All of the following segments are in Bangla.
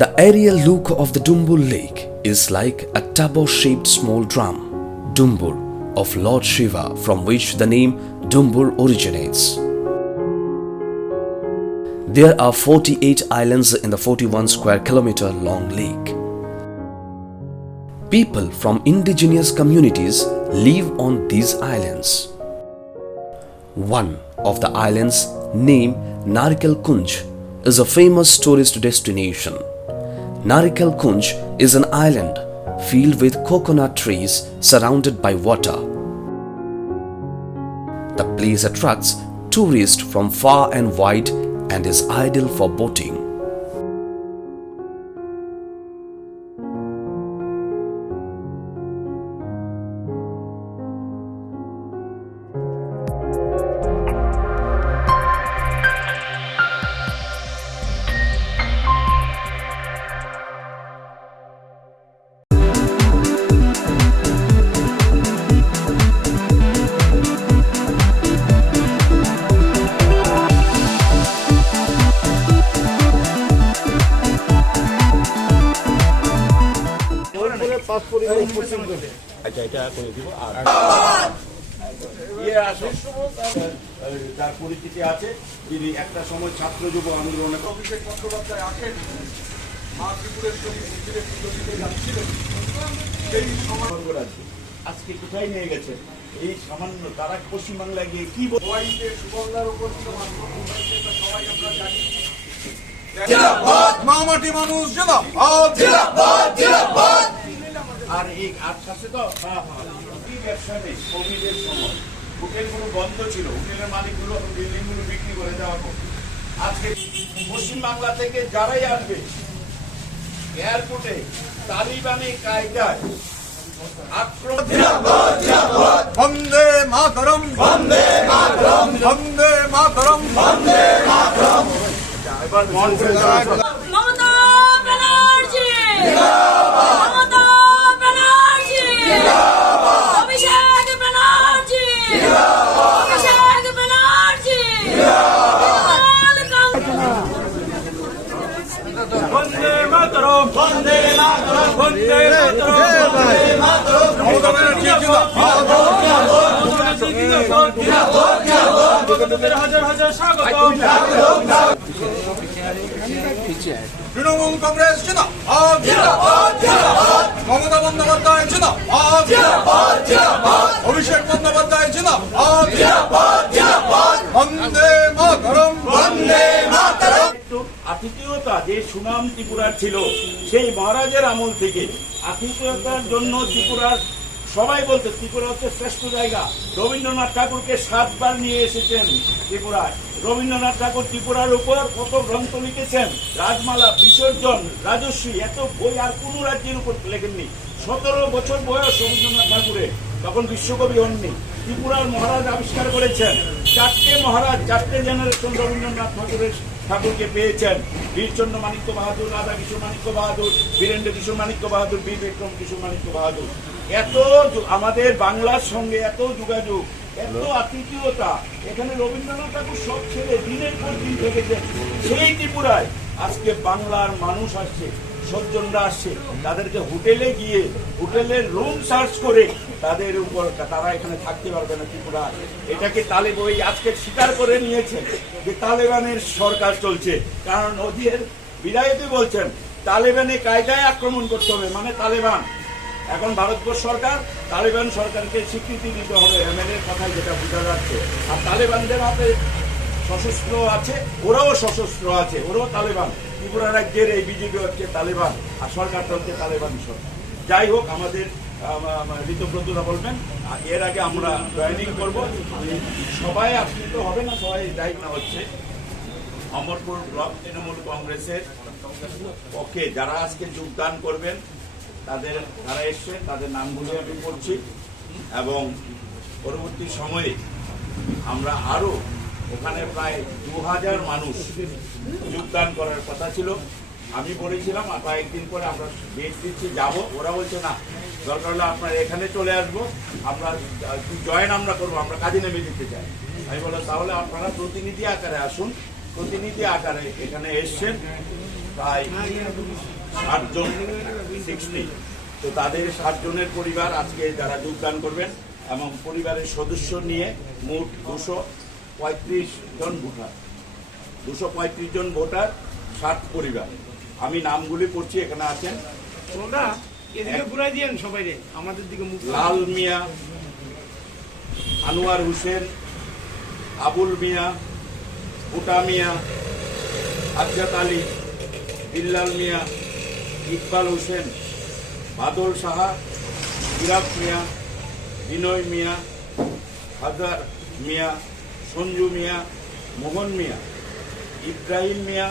The aerial look of the Dumbur lake is like a tabor-shaped small drum, Dumbur, of Lord Shiva, from which the name Dumbur originates. There are 48 islands in the 41 square kilometer long lake. People from indigenous communities live on these islands. One of the islands, named Narikal Kunj, is a famous tourist destination. Narikal Kunj is an island filled with coconut trees surrounded by water. The place attracts tourists from far and wide and is ideal for boating. যার পরিচিতি আছে যিনি একটা সময় ছাত্র যুব আন্দোলনে অভিষেক বন্দ্যোপাধ্যায় আসেন মা ত্রিপুরেশ্বরী মন্দিরে পুজো দিতে যাচ্ছিলেন সেই সময় আজকে কোথায় নিয়ে গেছে এই সামান্য তারা পশ্চিমবাংলায় গিয়ে কি বলতে সুগন্ধার উপর সবাই আমরা জানি মামাটি মানুষ আর এই আর কাছে তো ব্যবসা নেই কোভিডের সময় হোটেলগুলো বন্ধ ছিল হোটেলের মালিকগুলো বিল্ডিংগুলো বিক্রি করে দেওয়ার পর আজকে পশ্চিমবাংলা থেকে যারাই আসবে এয়ারপোর্টে তালিবানি কায়দায় বন্দে মাতরম বন্দে মাতরম বন্দে মাতরম বন্দে মাতরম এবার মন করে মমতা ব্যানার্জি মমতা ব্যানার্জি অভিষেক ব্যানার্জি অভিষেক ব্যানার্জি বন্দে মাতরম বন্দে মাতরম বন্দে মাতরম মমতা ব্যানার্জি হাজার হাজার স্বাগত তৃণমূল কংগ্রেস জিন্দাবাদ মমতা বন্দ্যোপাধ্যায় জিন্দাবাদ অভিষেক বন্দ্যোপাধ্যায় জিন্দাবাদ বন্দে মাতরম বন্দে মাতরম। আতিথেয়তা যে সুনাম ত্রিপুরার ছিল সেই মহারাজের আমল থেকে আতিথেয়তার জন্য ত্রিপুরার সবাই বলতে ত্রিপুরা হচ্ছে শ্রেষ্ঠ জায়গা। রবীন্দ্রনাথ ঠাকুরকে 7 বার নিয়ে এসেছেন ত্রিপুরায়। রবীন্দ্রনাথ ঠাকুর ত্রিপুরার উপর কত গ্রন্থ লিখেছেন, রাজমালা, বিসর্জন, রাজস্বী, এত বই আর কোন রাজ্যের উপর লেখেননি। 17 বছর বয়স রবীন্দ্রনাথ ঠাকুরের, তখন বিশ্বকবি হননি। ত্রিপুরার মহারাজ আবিষ্কার করেছেন 4টে মহারাজ, 4টে জেনারেশন রবীন্দ্রনাথ ঠাকুরকে পেয়েছেন। বীরচন্দ্র মাণিক্য বাহাদুর, রাধা কিশোর মাণিক্য বাহাদুর, বীরেন্দ্র কিশোর মাণিক্য বাহাদুর, বীর বিক্রম কিশোর মাণিক্য বাহাদুর। এত আমাদের বাংলার সঙ্গে এত যোগাযোগ, এত আতিথেয়তা, এখানে রবীন্দ্রনাথ ঠাকুর সব ছেড়ে দিনের পর দিন থেকেছেন। সেই ত্রিপুরায় আজকে বাংলার মানুষ আসছে, সজ্জনরা আসছে, তাদেরকে হোটেলে গিয়ে হোটেলের রুম সার্চ করে তাদের উপর তারা এখানে থাকতে পারবে না ত্রিপুরা। এটাকে তালেবান আজকে স্বীকার করে নিয়েছে যে তালেবানের সরকার চলছে, কারণ ওদের বিধায়ক বলছেন তালেবানে কায়দায় আক্রমণ করতে হবে, মানে তালেবান। এখন ভারতবর্ষ সরকার তালেবান সরকারকে স্বীকৃতি দিতে হবে, এমএলএর কথায় যেটা বোঝা যাচ্ছে। আর তালেবানদের হাতে সশস্ত্র আছে, ওরাও সশস্ত্র আছে, ওরাও তালেবান। ত্রিপুরা রাজ্যের এই বিজেপি হচ্ছে তালেবান আর সরকারটা হচ্ছে তালেবানি সরকার। যাই হোক, আমাদের ঋতব্রতরা বলবেন। এর আগে আমরা জয়েনিং করবো, সবাই আশ্রিত হবে না, সবাই দায়িত্ব হচ্ছে অমরপুর ব্লক তৃণমূল কংগ্রেসের পক্ষে যারা আজকে যোগদান করবেন যারা এসছেন তাদের নামগুলি আমি পড়ছি, এবং পরবর্তী সময়ে আমরা আরো ওখানে প্রায় 2000 মানুষ যোগদান করার কথা ছিল। আমি বলেছিলাম আর কয়েকদিন পরে আমরা ডেট দিচ্ছি যাবো, ওরা বলছে না, দরকার হলে আপনার এখানে চলে আসবো, আমরা জয়েন আমরা করবো, আমরা কাজে নেমে দিতে চাই। আমি বললাম তাহলে আপনারা প্রতিনিধি আকারে আসুন। প্রতিনিধি আকারে এখানে এসছেন, প্রায় 60 জন 60। তো তাদের 60 জনের পরিবার আজকে যারা যোগদান করবেন এবং পরিবারের সদস্য নিয়ে মোট 235 জন ভোটার, 235 জন ভোটার, 60 পরিবার। আমি নামগুলি পড়ছি, এখানে আছেন আমাদের দিকে লাল মিয়া, আনোয়ার হোসেন, আবুল মিয়া, বুটা মিয়া, আজ্জাত আলী, বিল্লাল মিয়া, ইকবাল হোসেন, বাদল সাহা, ইরাক মিয়া, বিনয় মিয়া, হাজার মিয়া, সঞ্জু মিয়া, মোহন মিয়া, ইব্রাহিম মিয়া,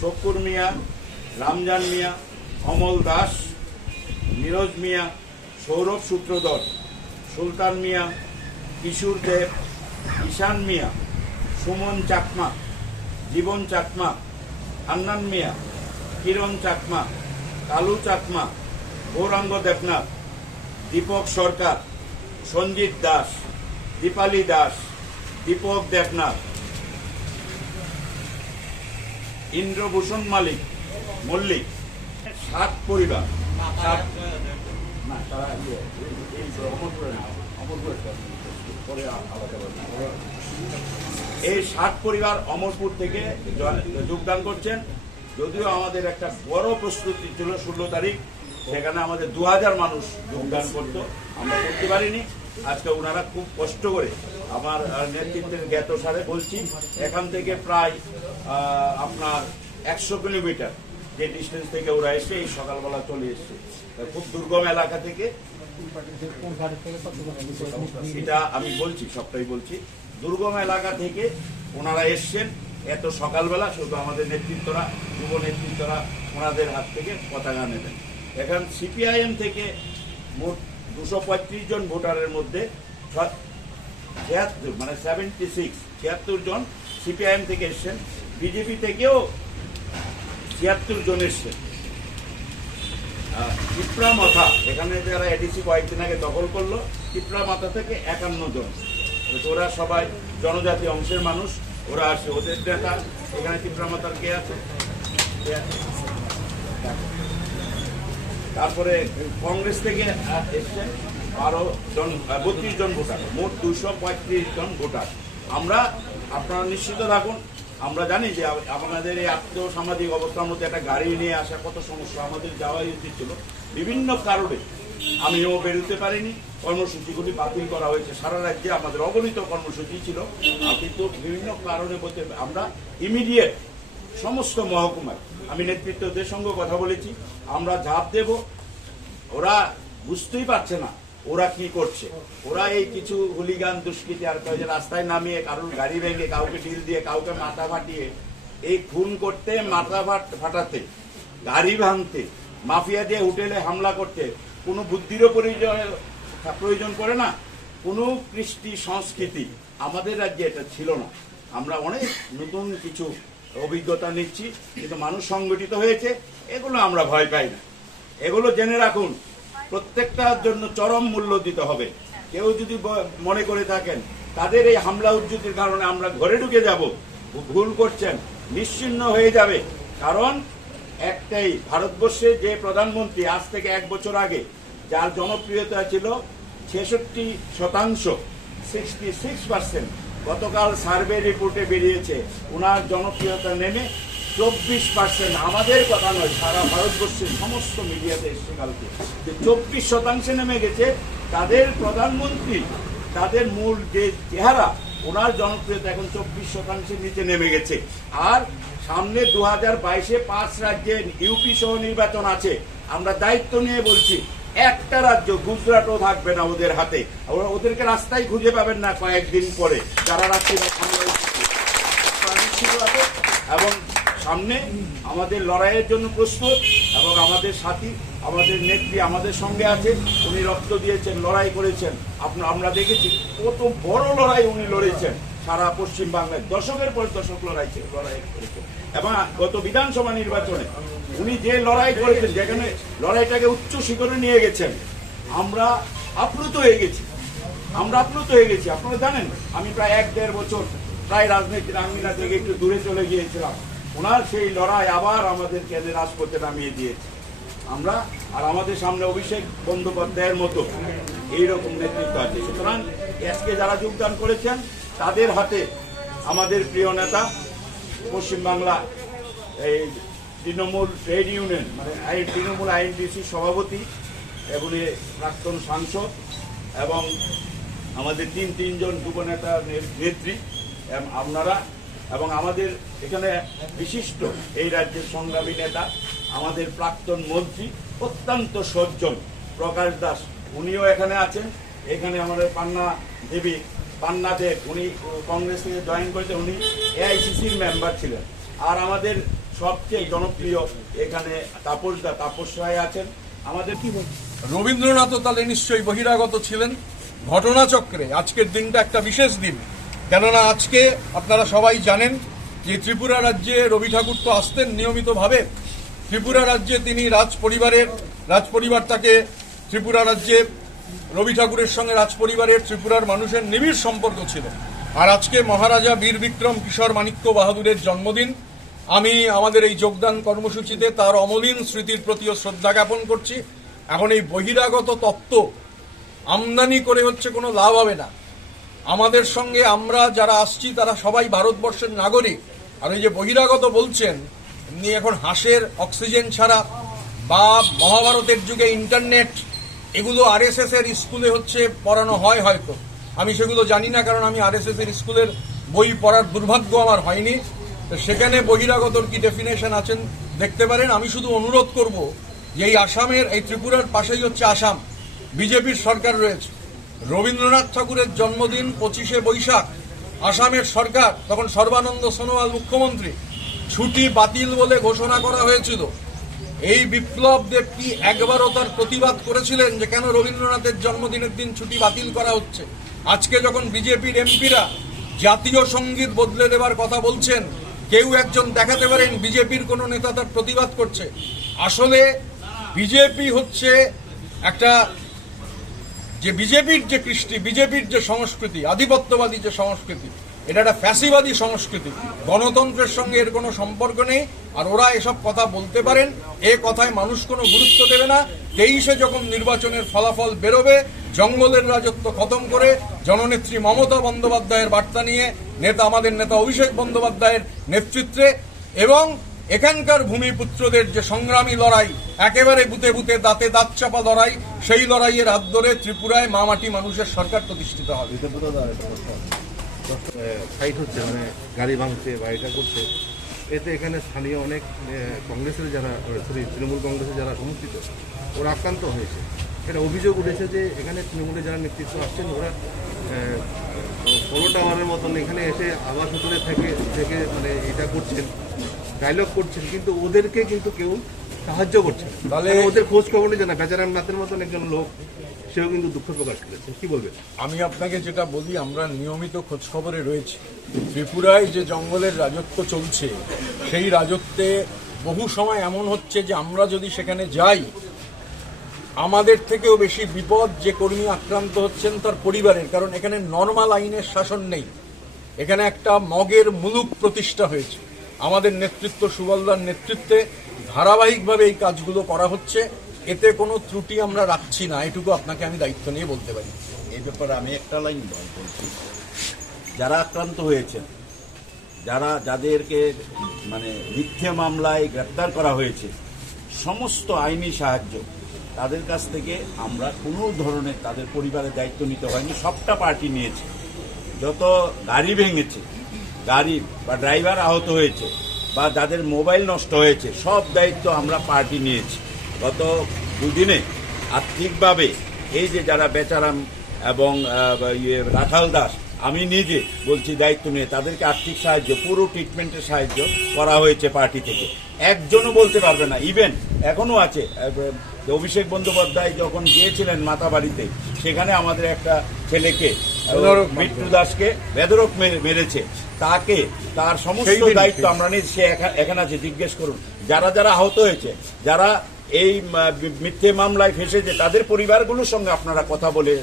শকুর মিয়া, রামজান মিয়া, অমল দাস, নীরজ মিয়া, সৌরভ সূত্রধর, সুলতান মিয়া, কিশোর দেব, ঈশান মিয়া, সুমন চাকমা, জীবন চাকমা, হান্নান মিয়া, কিরণ চাকমা, কালু চাকমা, গৌরাঙ্গ দেবনাথ, দীপক সরকার, সঞ্জিত দাস, দীপালি দাস, দীপক দেবনাথ, ইন্দ্রভূষণ মল্লিক, 60 পরিবার। না, তারা এই অমরপুরে না, পরে আলাদা বলবো। এই 60 পরিবার অমরপুর থেকে যোগদান করছেন। যদিও আমাদের একটা বড় প্রস্তুতি ছিল 16 তারিখ, সেখানে আমাদের 2000 মানুষ যোগদান করতো, আমরা করতে পারিনি। আজকে ওনারা খুব কষ্ট করে আমার নেতৃত্বের জ্ঞাতসারে বলছি, এখান থেকে প্রায় আপনার 100 কিলোমিটার যে ডিস্টেন্স থেকে ওরা এসে এই সকালবেলা চলে এসছে, খুব দুর্গম এলাকা থেকে। এটা আমি বলছি, সবটাই বলছি, দুর্গম এলাকা থেকে ওনারা এসছেন এত সকালবেলা। শুধু আমাদের নেতৃত্বরা, যুব নেতৃত্বরা ওনাদের হাত থেকে পতাকা নেবেন। এখন সিপিআইএম থেকে মোট 235 জন ভোটারের মধ্যে 76 মানে 76 জন সিপিআইএম থেকে এসছেন। বিজেপি থেকেও 76 জন এসছেন। টিপরা মাথা, এখানে যারা এডিসি কয়েকদিন আগে দখল করলো, টিপরা মাথা থেকে 51 জন। ওরা সবাই জনজাতি অংশের মানুষ, ওরা আসে। ওদের নেতা এখানে টিপরা মাথার কে আছে? তারপরে কংগ্রেস থেকে এসছেন 32 জন ভোটার, মোট 235 জন ভোটার। আপনারা নিশ্চিত থাকুন, আমরা জানি যে আপনাদের এই আর্থসামাজিক অবস্থার মধ্যে একটা গাড়ি নিয়ে আসা কত সমস্যা, আমাদের যাওয়াই উচিত ছিল। বিভিন্ন কারণে আমিও বেরোতে পারিনি, কর্মসূচিগুলি বাতিল করা হয়েছে। সারা রাজ্যে আমাদের অগণিত কর্মসূচি ছিল, কিন্তু বিভিন্ন কারণে বলতে আমরা ইমিডিয়েট সমস্ত মহকুমায়, আমি নেতৃত্বদের সঙ্গে কথা বলেছি, আমরা ঝাঁপ দেব। ওরা বুঝতেই পারছে না ওরা কি করছে। ওরা এই কিছু হুলিগান দুষ্কৃতি আর রাস্তায় নামিয়ে কারোর গাড়ি ভেঙে, কাউকে ঢিল দিয়ে, কাউকে মাথা ফাটিয়ে, এই খুন করতে, মাথা ফাটাতে, গাড়ি ভাঙতে, মাফিয়া দিয়ে হোটেলে হামলা করতে কোনো বুদ্ধিরও প্রয়োজন পড়ে না। কোনো কৃষ্টি সংস্কৃতি আমাদের রাজ্যে এটা ছিল না। আমরা অনেক নতুন কিছু অভিজ্ঞতা নিচ্ছি, কিন্তু মানুষ সংগঠিত হয়েছে, এগুলো আমরা ভয় পাই না। এগুলো জেনে রাখুন, প্রত্যেকটার জন্য চরম মূল্য দিতে হবে। কেউ যদি মনে করে থাকেন তাদের এই হামলা উজ্জুতির কারণে আমরা ঘরে ঢুকে যাব, ভুল করছেন, নিশ্চিহ্ন হয়ে যাবে। কারণ একটাই, ভারতবর্ষে যে প্রধানমন্ত্রী আজ থেকে 1 বছর আগে যার জনপ্রিয়তা ছিল 66%, 66%, গতকাল সার্ভে রিপোর্টে বেরিয়েছে ওনার জনপ্রিয়তা নেমে 24%। আমাদের কথা নয়, সারা ভারতবর্ষের সমস্ত মিডিয়াতে এসছে কালকে যে 24% নেমে গেছে। তাদের প্রধানমন্ত্রী, তাদের মূল যে চেহারা, ওনার জনপ্রিয়তা এখন 24% নিচে নেমে গেছে। আর সামনে 2022-এ 5 রাজ্যে ইউপি সহ নির্বাচন আছে। আমরা দায়িত্ব নিয়ে বলছি, একটা রাজ্য গুজরাটও থাকবে না ওদের হাতে। ওদেরকে রাস্তায় খুঁজে পাবেন না কয়েকদিন পরে, যারা রাত্রি এবং সামনে আমাদের লড়াইয়ের জন্য প্রস্তুত। এবং আমাদের সাথী, আমাদের নেত্রী আমাদের সঙ্গে আছে, উনি রক্ত দিয়েছেন, লড়াই করেছেন। আমরা দেখেছি কত বড় লড়াই উনি লড়েছেন সারা পশ্চিম বাংলায়, দশকের পর দশক লড়াই করেছেন। এবং গত বিধানসভা নির্বাচনে উনি যে লড়াই করেছেন, যেখানে লড়াইটাকে উচ্চ শিখরে নিয়ে গেছেন, আমরা আপ্লুত হয়ে গেছি। আপনারা জানেন, আমি প্রায় 1-1.5 বছর প্রায় রাজনীতির আঙ্গিনা থেকে একটু দূরে চলে গিয়েছিলাম। ওনার সেই লড়াই আবার আমাদের কেন্দ্রে রাজপথে নামিয়ে দিয়েছে। আমরা আর আমাদের সামনে অভিষেক বন্দ্যোপাধ্যায়ের মতো এইরকম নেতৃত্ব আছে। সুতরাং আজকে যারা যোগদান করেছেন তাদের হাতে আমাদের প্রিয় নেতা পশ্চিমবাংলা এই তৃণমূল ট্রেড ইউনিয়ন মানে তৃণমূল আইএনটিসি সভাপতি এবং প্রাক্তন সাংসদ এবং আমাদের তিনজন যুবনেতা নেত্রী আপনারা এবং আমাদের এখানে বিশিষ্ট এই রাজ্যের সংগ্রামী নেতা আমাদের প্রাক্তন মন্ত্রী অত্যন্ত সজ্জন প্রকাশ দাস, উনিও এখানে আছেন। এখানে আমাদের পান্না দেব উনি কংগ্রেস থেকে জয়েন করেছেন, উনি এআইসিসির মেম্বার ছিলেন। আর আমাদের সবচেয়ে জনপ্রিয় এখানে তাপস রায় আছেন। আমাদের কি রবীন্দ্রনাথও তাহলে নিশ্চয়ই বহিরাগত ছিলেন। ঘটনাচক্রে আজকের দিনটা একটা বিশেষ দিন, কেননা আজকে আপনারা সবাই জানেন যে ত্রিপুরা রাজ্যে রবি ঠাকুর তো আসতেন নিয়মিতভাবে। ত্রিপুরা রাজ্যে তিনি রাজপরিবার তাকে ত্রিপুরা রাজ্যে রবি ঠাকুরের সঙ্গে রাজপরিবারের ত্রিপুরার মানুষের নিবিড় সম্পর্ক ছিল। আর আজকে মহারাজা বীর বিক্রম কিশোর মাণিক্য বাহাদুরের জন্মদিন। আমি আমাদের এই যোগদান কর্মসূচিতে তার অমলিন স্মৃতির প্রতিও শ্রদ্ধা জ্ঞাপন করছি। এখন এই বহিরাগত তত্ত্ব আমদানি করে হচ্ছে কোনো লাভ হবে না। আমাদের সঙ্গে আমরা যারা আসছি তারা সবাই ভারতবর্ষের নাগরিক। আর ওই যে বহিরাগত বলছেন, এমনি এখন হাঁসের অক্সিজেন ছাড়া বা মহাভারতের যুগে ইন্টারনেট এগুলো আরএসএস এর স্কুলে হচ্ছে পড়ানো হয় হয়তো, আমি সেগুলো জানি না, কারণ আমি আরএসএস এর স্কুলের বই পড়ার দুর্ভাগ্য আমার হয়নি। তো সেখানে বহিরাগতর কি ডেফিনেশন আছেন দেখতে পারেন। আমি শুধু অনুরোধ করব যে এই আসামের এই ত্রিপুরার পাশেই হচ্ছে আসাম, বিজেপির সরকার রয়েছে। রবীন্দ্রনাথ ঠাকুরের জন্মদিন 25শে বৈশাখ, আসামের সরকার তখন সর্বানন্দ সোনোয়াল মুখ্যমন্ত্রী, ছুটি বাতিল বলে ঘোষণা করা হয়েছিল। এই বিপ্লব দেব কি একবারও তার প্রতিবাদ করেছিলেন যে কেন রবীন্দ্রনাথের জন্মদিনের দিন ছুটি বাতিল করা হচ্ছে? আজকে যখন বিজেপির এমপিরা জাতীয় সঙ্গীত বদলে দেওয়ার কথা বলছেন, কেউ একজন দেখাতে পারেন বিজেপির কোনো নেতা তার প্রতিবাদ করছে? আসলে বিজেপি হচ্ছে একটা যে বিজেপির যে কৃষ্টি, বিজেপির যে সংস্কৃতি, আধিপত্যবাদী যে সংস্কৃতি, এটা একটা ফ্যাসিবাদী সংস্কৃতি। গণতন্ত্রের সঙ্গে এর কোনো সম্পর্ক নেই। আর ওরা এসব কথা বলতে পারেন, এ কথায় মানুষ কোনো গুরুত্ব দেবে না। 23শে যখন নির্বাচনের ফলাফল বেরোবে, জঙ্গলের রাজত্ব খতম করে জননেত্রী মমতা বন্দ্যোপাধ্যায়ের বার্তা নিয়ে আমাদের নেতা অভিষেক বন্দ্যোপাধ্যায়ের নেতৃত্বে এবং এখানকার ভূমিপুত্রদের যে সংগ্রামী লড়াই, একেবারে বুতে বুতে দাঁতে দাঁত চাপা লড়াই, সেই লড়াইয়ের হাত ধরে ত্রিপুরায় মামাটি মানুষের সরকার প্রতিষ্ঠিত হবে। ফাইট হচ্ছে, মানে গাড়ি ভাঙছে বা এটা করছে, এতে এখানে স্থানীয় অনেক কংগ্রেসের যারা তৃণমূল কংগ্রেসের যারা সমর্থিত ওরা আক্রান্ত হয়েছে। এটা অভিযোগ উঠেছে যে এখানে তৃণমূলের যারা নেতৃত্ব আসছেন ওরা পৌর টাওয়ারের মতন এখানে এসে আবাস হোটেলে থেকে মানে এটা করছেন, ডায়লগ করছেন, কিন্তু ওদেরকে কিন্তু কেউ সাহায্য করছে না। তাহলে ওদের খোঁজ খবর নিয়ে জানা বেচারাম নাথের মতন একজন লোক, সেও কিন্তু দুঃখ প্রকাশ করেছে। কি বলবেন? আমি আপনাকে যেটা বলি, আমরা নিয়মিত খোঁজ খবরে রয়েছি। ত্রিপুরায় যে জঙ্গলের রাজত্ব চলছে, সেই রাজত্বে বহু সময় এমন হচ্ছে যে আমরা যদি সেখানে যাই, আমাদের থেকেও বেশি বিপদ যে কর্মী আক্রান্ত হচ্ছেন তার পরিবারের। কারণ এখানে নর্মাল আইনের শাসন নেই, এখানে একটা মগের মুলুক প্রতিষ্ঠা হয়েছে। আমাদের নেতৃত্ব, সুবলদার নেতৃত্বে ধারাবাহিকভাবে এই কাজগুলো করা হচ্ছে। এতে কোনো ত্রুটি আমরা রাখছি না, এটুকু আপনাকে আমি দায়িত্ব নিয়ে বলতে পারি। এই ব্যাপারে আমি একটা লাইন বলছি, যারা আক্রান্ত হয়েছেন, যাদেরকে মানে মিথ্যে মামলায় গ্রেপ্তার করা হয়েছে, সমস্ত আইনি সাহায্য তাদের কাছ থেকে আমরা কোনো ধরনের তাদের পরিবারের দায়িত্ব নিতে হয়নি, সবটা পার্টি নিয়েছে। যত গাড়ি ভেঙেছে, গাড়ি বা ড্রাইভার আহত হয়েছে বা যাদের মোবাইল নষ্ট হয়েছে, সব দায়িত্ব আমরা পার্টি নিয়েছি। গত দুদিনে আর্থিকভাবে এই যে যারা বেচারাম এবং রাখাল দাস, আমি নিজে বলছি দায়িত্ব নিয়ে তাদেরকে আর্থিক সাহায্য, পুরো ট্রিটমেন্টের সাহায্য করা হয়েছে পার্টি থেকে। একজনও বলতে পারবে না, ইভেন এখনো আছে, অভিষেক বন্দ্যোপাধ্যায় যখন গিয়েছিলেন মাতাবাড়িতে, সেখানে আমাদের একটা ছেলেকে মৃত্যু দাসকে বেদরক মেরেছে, তাকে তার সমস্ত দায়িত্ব আমরা নিয়ে সে এখানে আছে, জিজ্ঞেস করুন। যারা আহত হয়েছে, যারা এই মিথ্যে মামলায় ফেসেছে, তাদের পরিবারগুলোর সঙ্গে আপনারা কথা বলে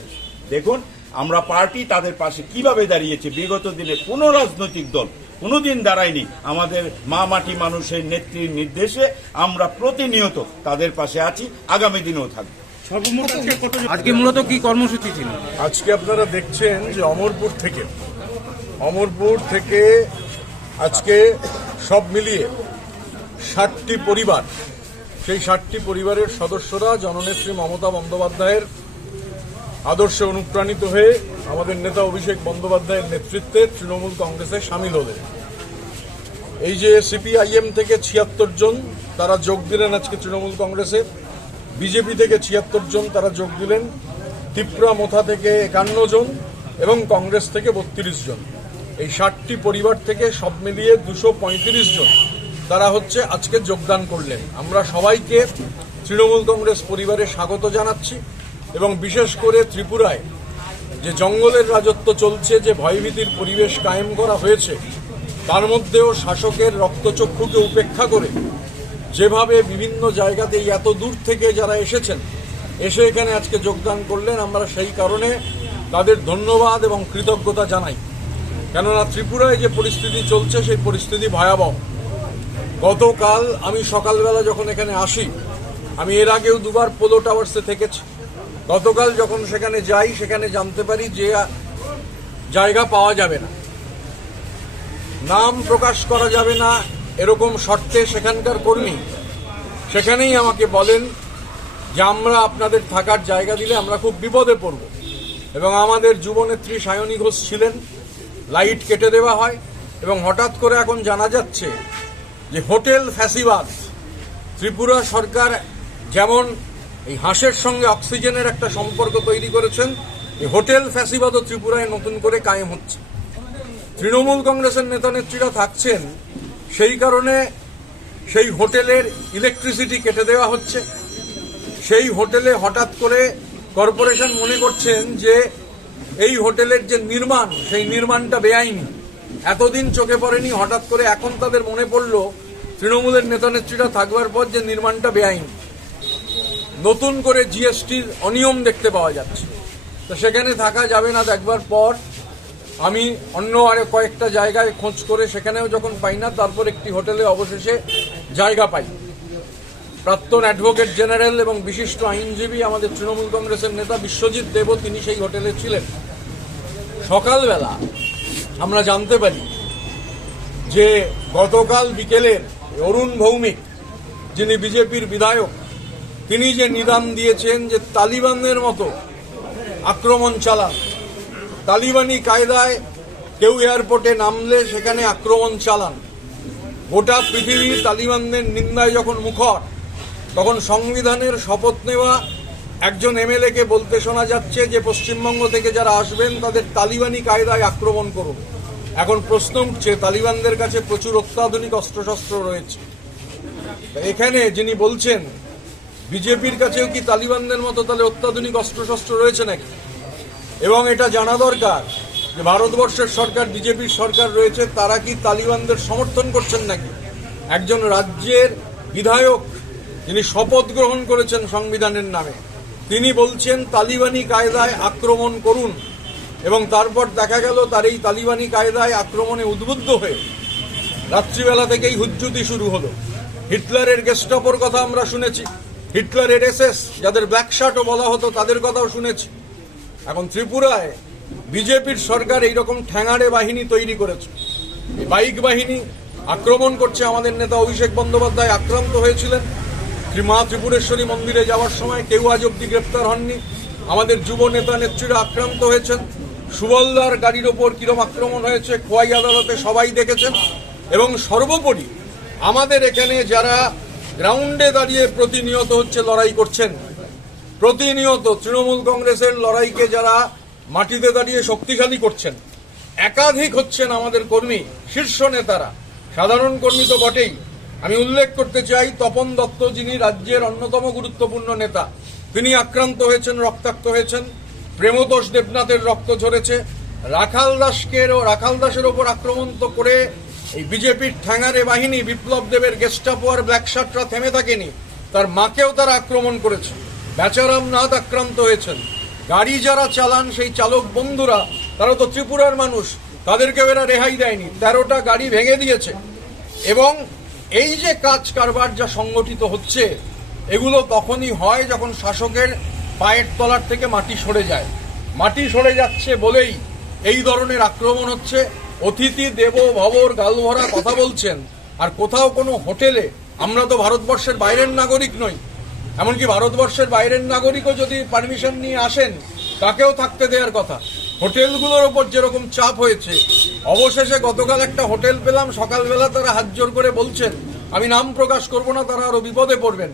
দেখুন আমরা পার্টি তাদের পাশে কিভাবে দাঁড়িয়েছে। বিগত দিনে কোনো রাজনৈতিক দল কোনোদিন দাঁড়ায়নি। আমাদের মা মাটি মানুষের নেত্রীর নির্দেশে আমরা প্রতিনিয়ত তাদের পাশে আছি, আগামী দিনেও থাকবো। আজকে মূলত কি কর্মসূচি ছিল? আজকে আপনারা দেখছেন যে অমরপুর থেকে আজকে সব মিলিয়ে 60টি পরিবার, সেই 60টি পরিবারের সদস্যরা জননেত্রী মমতা বন্দ্যোপাধ্যায়ের আদর্শে অনুপ্রাণিত হয়ে আমাদের নেতা অভিষেক বন্দ্যোপাধ্যায়ের নেতৃত্বে তৃণমূল কংগ্রেসে সামিল হলেন। এই যে সিপিআইএম থেকে 76 জন তারা যোগ দিলেন আজকে তৃণমূল কংগ্রেসে, বিজেপি থেকে 76 জন তারা যোগ দিলেন, ত্রিপুরা মোথা থেকে 51 জন এবং কংগ্রেস থেকে 32 জন। এই 60টি পরিবার থেকে সব মিলিয়ে 235 জন তারা হচ্ছে আজকে যোগদান করলেন। আমরা সবাইকে তৃণমূল কংগ্রেস পরিবারে স্বাগত জানাচ্ছি এবং বিশেষ করে ত্রিপুরায় যে জঙ্গলের রাজত্ব চলছে, যে ভয়ভীতির পরিবেশ কায়েম করা হয়েছে, তার মধ্যেও শাসকের রক্তচক্ষুকে উপেক্ষা করে যেভাবে বিভিন্ন জায়গাতে এত দূর থেকে যারা এসেছেন, এসে এখানে আজকে যোগদান করলেন, আমরা সেই কারণে তাদের ধন্যবাদ এবং কৃতজ্ঞতা জানাই। কেননা ত্রিপুরায় যে পরিস্থিতি চলছে সেই পরিস্থিতি ভয়াবহ। গতকাল আমি সকালবেলা যখন এখানে আসি, আমি এর আগেও দুবার পোলো টাওয়ার্সে থেকেছি, গতকাল যখন সেখানে যাই সেখানে জানতে পারি যে জায়গা পাওয়া যাবে না, নাম প্রকাশ করা যাবে না, এরকম শর্তে সেখানকার কর্মী সেখানেই আমাকে বলেন যে আমরা আপনাদের থাকার জায়গা দিলে আমরা খুব বিপদে পড়ব। এবং আমাদের যুবনেত্রী সায়নী ঘোষ ছিলেন, লাইট কেটে দেওয়া হয় এবং হঠাৎ করে এখন জানা যাচ্ছে যে হোটেল ফ্যাসিবাদ, ত্রিপুরা সরকার যেমন এই হাঁসের সঙ্গে অক্সিজেনের একটা সম্পর্ক তৈরি করেছেন, এই হোটেল ফ্যাসিবাদও ত্রিপুরায় নতুন করে কায়েম হচ্ছে। তৃণমূল কংগ্রেসের নেতা নেত্রীরা থাকছেন, সেই কারণে সেই হোটেলের ইলেকট্রিসিটি কেটে দেওয়া হচ্ছে। সেই হোটেলে হঠাৎ করে কর্পোরেশন মনে করছেন যে এই হোটেলের যে নির্মাণ, সেই নির্মাণটা বেআইনি, এতদিন চোখে পড়েনি, হঠাৎ করে এখন তাদের মনে পড়ল তৃণমূলের নেতা নেত্রীরা থাকবার পর যে নির্মাণটা বেআইনি। নতুন করে জিএসটির অনিয়ম দেখতে পাওয়া যাচ্ছে, তো সেখানে থাকা যাবে না। দেখবার পর আমি অন্য আরো কয়েকটা জায়গায় খোঁজ করে সেখানেও যখন পাই না, তারপর একটি হোটেলে অবশেষে জায়গা পাই। প্রাক্তন অ্যাডভোকেট জেনারেল এবং বিশিষ্ট আইনজীবী আমাদের তৃণমূল কংগ্রেসের নেতা বিশ্বজিৎ দেবও তিনি সেই হোটেলে ছিলেন। সকালবেলা আমরা জানতে পারি যে গতকাল বিকেলের অরুণ ভৌমিক, যিনি বিজেপির বিধায়ক, তিনি যে নিদান দিয়েছেন যে তালিবানের মতো আক্রমণ চালান, তালিবানি কায়দায় কেউ এয়ারপোর্টে নামলে সেখানে আক্রমণ চালান। গোটা পৃথিবী তালিবানদের নিন্দায় যখন মুখর, তখন সংবিধানের শপথ নেওয়া একজন এমএলএকে বলতে শোনা যাচ্ছে যে পশ্চিমবঙ্গ থেকে যারা আসবেন তাদের তালিবানি কায়দায় আক্রমণ করুন। এখন প্রশ্ন উঠছে, তালিবানদের কাছে প্রচুর অত্যাধুনিক অস্ত্রশস্ত্র রয়েছে, এখানে যিনি বলছেন বিজেপির কাছেও কি তালিবানদের মতো তাহলে অত্যাধুনিক অস্ত্রশস্ত্র রয়েছে নাকি? এবং এটা জানা দরকার যে ভারতবর্ষের সরকার, বিজেপির সরকার রয়েছে, তারা কি তালিবানদের সমর্থন করছেন নাকি? একজন রাজ্যের বিধায়ক যিনি শপথ গ্রহণ করেছেন সংবিধানের নামে, তিনি বলছেন তালিবানি কায়দায় আক্রমণ করুন, এবং তারপর দেখা গেল তার এই তালিবানি কায়দায় আক্রমণে উদ্বুদ্ধ হয়ে রাত্রিবেলা থেকেই হুজ্জুতি শুরু হলো। হিটলারের গেস্টাপোর কথা আমরা শুনেছি, হিটলারের এসএস, যাদের ব্ল্যাক শার্টও বলা হতো, তাদের কথাও শুনেছি। এখন ত্রিপুরায় বিজেপির সরকার এইরকম ঠ্যাঙাড়ে বাহিনী তৈরি করেছে, এই বাইক বাহিনী আক্রমণ করছে। আমাদের নেতা অভিষেক বন্দ্যোপাধ্যায় আক্রান্ত হয়েছিলেন মা ত্রিপুরেশ্বরী মন্দিরে যাওয়ার সময়, কেউ আজ অব্দি গ্রেপ্তার হননি। আমাদের যুব নেতা নেত্রীরা আক্রান্ত হয়েছেন। সুবলদার গাড়ির ওপর কিরম আক্রমণ হয়েছে খোয়াই আদালতে সবাই দেখেছেন। এবং সর্বোপরি আমাদের এখানে যারা গ্রাউন্ডে দাঁড়িয়ে প্রতিনিয়ত হচ্ছে লড়াই করছেন, প্রতিনিয়ত তৃণমূল কংগ্রেসের লড়াইকে যারা মাটিতে দাঁড়িয়ে শক্তিশালী করছেন, একাধিক হচ্ছেন আমাদের কর্মী, শীর্ষ নেতারা, সাধারণ কর্মী তো বটেই। আমি উল্লেখ করতে চাই তপন দত্ত, যিনি রাজ্যের অন্যতম গুরুত্বপূর্ণ নেতা, তিনি আক্রান্ত হয়েছেন, রক্তাক্ত হয়েছেন। প্রেমতোষ দেবনাথের রক্ত ঝরেছে। রাখাল দাসের ওপর আক্রমণ তো করে এই বিজেপির ঠ্যাঙারে বাহিনী, বিপ্লব দেবের গেস্টাপো আর ব্ল্যাক শার্টরা থেমে থাকেনি, তার মাকেও তারা আক্রমণ করেছে। বেচারাম নাথ আক্রান্ত হয়েছেন। গাড়ি যারা চালান সেই চালক বন্ধুরা, তারা তো ত্রিপুরার মানুষ, তাদেরকেও এরা রেহাই দেয়নি, 13টা গাড়ি ভেঙে দিয়েছে। এবং এই যে কাজ কারবার যা সংগঠিত হচ্ছে, এগুলো তখনই হয় যখন শাসকের পায়ের তলার থেকে মাটি সরে যায়। মাটি সরে যাচ্ছে বলেই এই ধরনের আক্রমণ হচ্ছে। অতিথি দেব ভবর গালভরা কথা বলছেন, আর কোথাও কোনো হোটেলে, আমরা তো ভারতবর্ষের বাইরের নাগরিক নই, এমনকি ভারতবর্ষের বাইরের নাগরিকও যদি পারমিশন নিয়ে আসেন তাকেও থাকতে দেওয়ার কথা। হোটেলগুলোর ওপর যেরকম চাপ হয়েছে, অবশেষে গতকাল একটা হোটেল পেলাম, সকালবেলা তারা হাত জোর করে বলছেন, আমি নাম প্রকাশ করব না, তারা আরো বিপদে পড়বেন,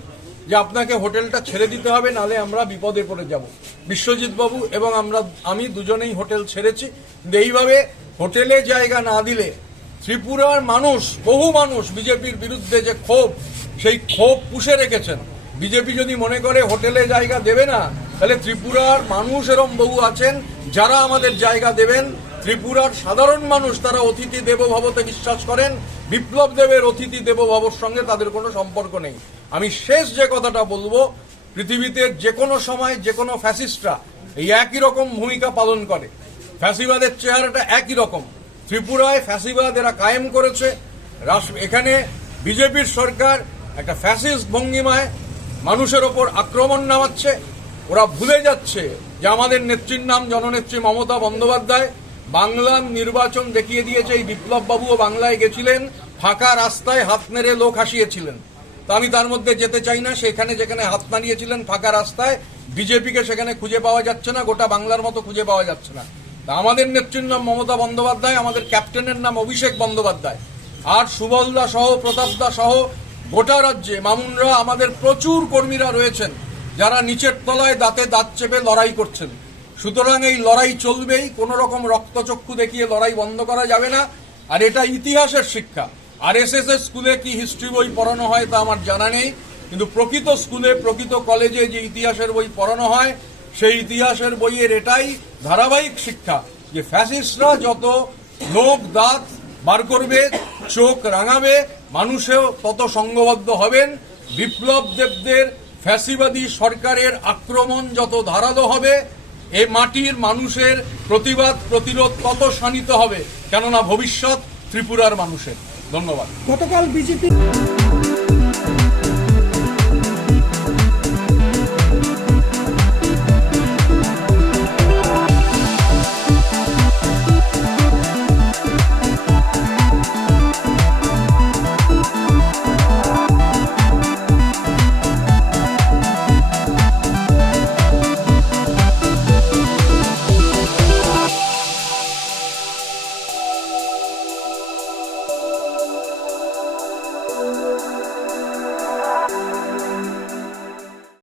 যে আপনাকে হোটেলটা ছেড়ে দিতে হবে, নালে আমরা বিপদে পড়ে যাব। বিশ্বজিৎ বাবু এবং আমি দুজনেই হোটেল ছেড়েছি। কিন্তু এইভাবে হোটেলে জায়গা না দিলে ত্রিপুরার মানুষ, বহু মানুষ বিজেপির বিরুদ্ধে যে ক্ষোভ, সেই ক্ষোভ পুষে রেখেছেন। বিজেপি যদি মনে করে হোটেলে জায়গা দেবে না, তাহলে ত্রিপুরার মানুষ এরম বহু আছেন যারা আমাদের জায়গা দেবেন। ত্রিপুরার সাধারণ মানুষ, তারা অতিথি দেব ভবতে বিশ্বাস করেন। বিপ্লব দেবের অতিথি দেব ভবর সঙ্গে তাদের কোনো সম্পর্ক নেই। আমি শেষ যে কথাটা বলবো, পৃথিবীতে যে কোনো সময় যে কোনো ফ্যাসিস্টরা এই একই রকম ভূমিকা পালন করে। ফ্যাসিবাদের চেহারাটা একই রকম। ত্রিপুরায় ফ্যাসিবাদ এরা কায়েম করেছে। এখানে বিজেপির সরকার একটা ফ্যাসিস্ট ভঙ্গিমায় মানুষের ওপর আক্রমণ নামাচ্ছে। ওরা ভুলে যাচ্ছে যে আমাদের নেত্রীর নাম জননেত্রী মমতা বন্দ্যোপাধ্যায়। বাংলার নির্বাচন দেখিয়ে দিয়েছে। এই বিপ্লব বাবুও বাংলায় গেছিলেন, ফাঁকা রাস্তায় হাত নেড়ে লোক হাসিয়েছিলেন। তা আমি তার মধ্যে যেতে চাই না। সেখানে যেখানে হাত নাড়িয়েছিলেন ফাঁকা রাস্তায়, বিজেপিকে সেখানে খুঁজে পাওয়া যাচ্ছে না, গোটা বাংলার মতো খুঁজে পাওয়া যাচ্ছে না। তা আমাদের নেত্রীর নাম মমতা বন্দ্যোপাধ্যায়, আমাদের ক্যাপ্টেনের নাম অভিষেক বন্দ্যোপাধ্যায়। আর সুবলদা সহ, প্রতাপদা সহ গোটা রাজ্যে মামুনরা, আমাদের প্রচুর কর্মীরা রয়েছেন যারা নিচের তলায় দাঁতে দাঁত চেপে লড়াই করছেন। সুতরাং এই লড়াই চলবেই, কোনো রকম রক্তচক্ষু দেখিয়ে লড়াই বন্ধ করা যাবে না। আর এটা ইতিহাসের শিক্ষা। RSS এর স্কুলে কি হিস্ট্রি বই পড়ানো হয় তা আমার জানা নেই, কিন্তু প্রকৃত স্কুলে, প্রকৃত কলেজে যে ইতিহাসের বই পড়ানো হয়, সেই ইতিহাসের বইয়ের এটাই ধারাবাহিক শিক্ষা যে ফ্যাসিস্টরা যত লোক দাঁত বার করবে, চোখ রাঙাবে, মানুষেও তত সংঘবদ্ধ হবেন। বিপ্লব দেবদের ফ্যাসিবাদী সরকারের আক্রমণ যত ধারালো হবে, এ মাটির মানুষের প্রতিবাদ প্রতিরোধ তত শানিত হবে, কেননা ভবিষ্যৎ ত্রিপুরার মানুষের। ধন্যবাদ। গতকাল বিজেপি